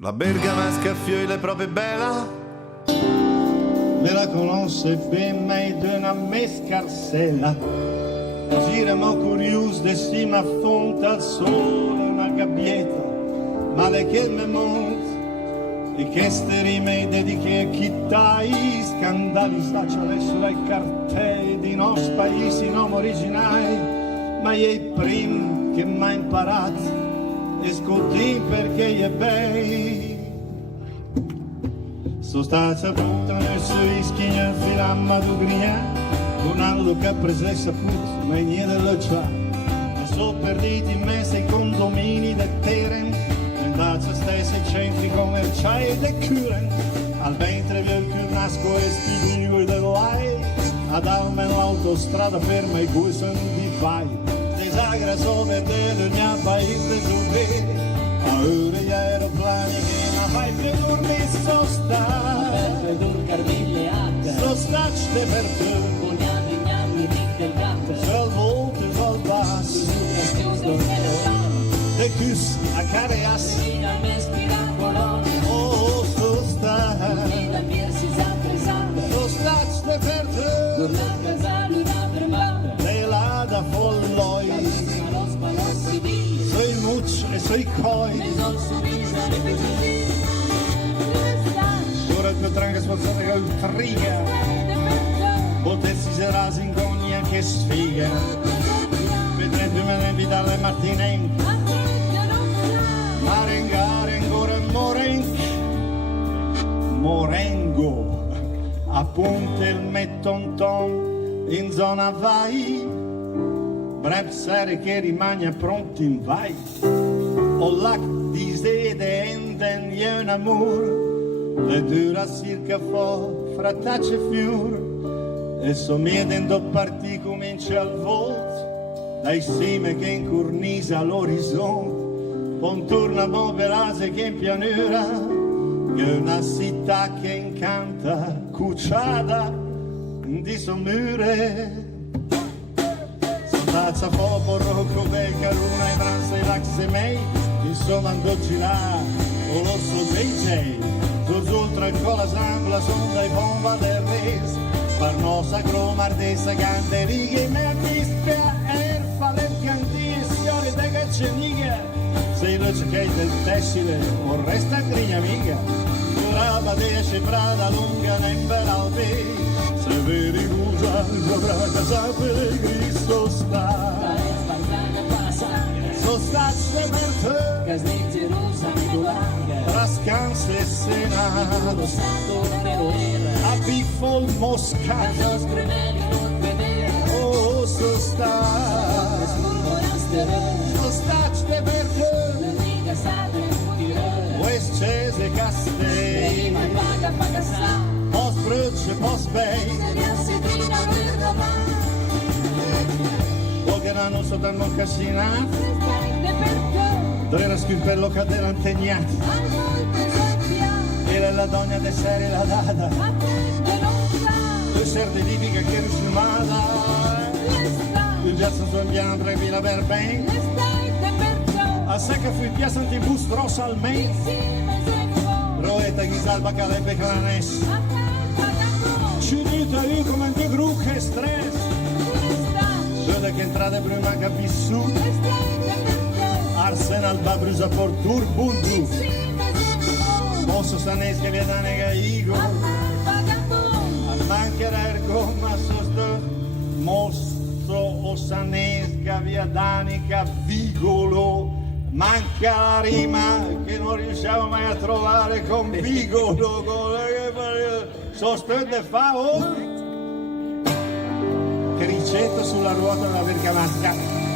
La bergamasca fioi le proprie bella. Me la conosce ben mai d'una mescarsella. Giramo curios de si m'affonta al sole una gabbietta. Male che me mont e che ste rime dediche a chi tai scandalizzaci adesso dai cartelli di nostri paesi non originali, ma è il prim che m'ha imparato e scotti perché è bei. Sono stata brutta nel suo rischio filamma d'ugria, un anno che ha preso saputo, ma niente lo c'ha. E sono perditi in mezzo ai condomini del Teren, nell'accia stessa ai centri commerciali del Curen, al ventre del più nasco e stiglio dell'AI, ad almeno l'autostrada ferma e due sono di vai. Desagra sopra del mio paese dove a ore gli aeroplani che ma fai per dormire sono stati per dur mille acque sono stati per te con gli anni di del gatto sul volto e sul basso sul castigo e cus a careas fino a me spiracolo oh sono stati e la mia si sa presata sono stati per te con la casa luna per mare e là da folloi lo spalossi di sui mucci e sui coi mi son sorrisa di così ora il mio tranca spazzato con triga potessi serasi in cogna che sfiga vedrete me ne Vidal e Martinenco Marengare ancora Morengo a Ponte il Mettonton in zona vai breve serie che rimane pronti in vai o lac di sede enden je un amor le dura circa fo fra tacce e fior e somiedendo partì comincia al volto dai sime che incurnisa l'orizzonte contorna movelase che in pianura che è una città che incanta cucciata di sommure Tazza popo, rocco, belga, luna e branza e lax e mei insomma andò girare o l'osso dei J Zuzultra il cola sambla sonda e bomba del res per nostra cromardessa grande righe me a crispia erfa le cantine signore de gacceniga sei luce che del tessile o resta griglia amiga curava desce brada lunga nembel albe se vedi usa dovrà casa per Cristo sta sono state per te che snitti rosa mi dolanga trascanse e senato lo stato numero era a biffo il moscato lo scriveli non vedere oh sono state per te l'amica sa del futuro West Cese Castei ma paga sa Pos Brücce, Pos Bei sedina per Roma Dogheranno sotto il mocassinato stai per te Dove era schiuppello cadere antegnato al monte soffia e la donna de serie la data a te non sa due serde libica che risumata il piazza sul piano previ la verben le stai per te a secca fu il piazza antibus rossa al main insieme sei roeta chi salva calebbe clanes a te pagato ci dite io come di gru che stress dove che entrate prima che vissuto le stai per te Arsenal Babrusa Portur Bundu insieme sei posso sanes che viene nega igo a te pagato mancherà il gomma sosto mostro o sanesca via danica vigolo manca la rima che non riusciamo mai a trovare con vigolo sospende fa oh che ricetta sulla ruota della bergamasca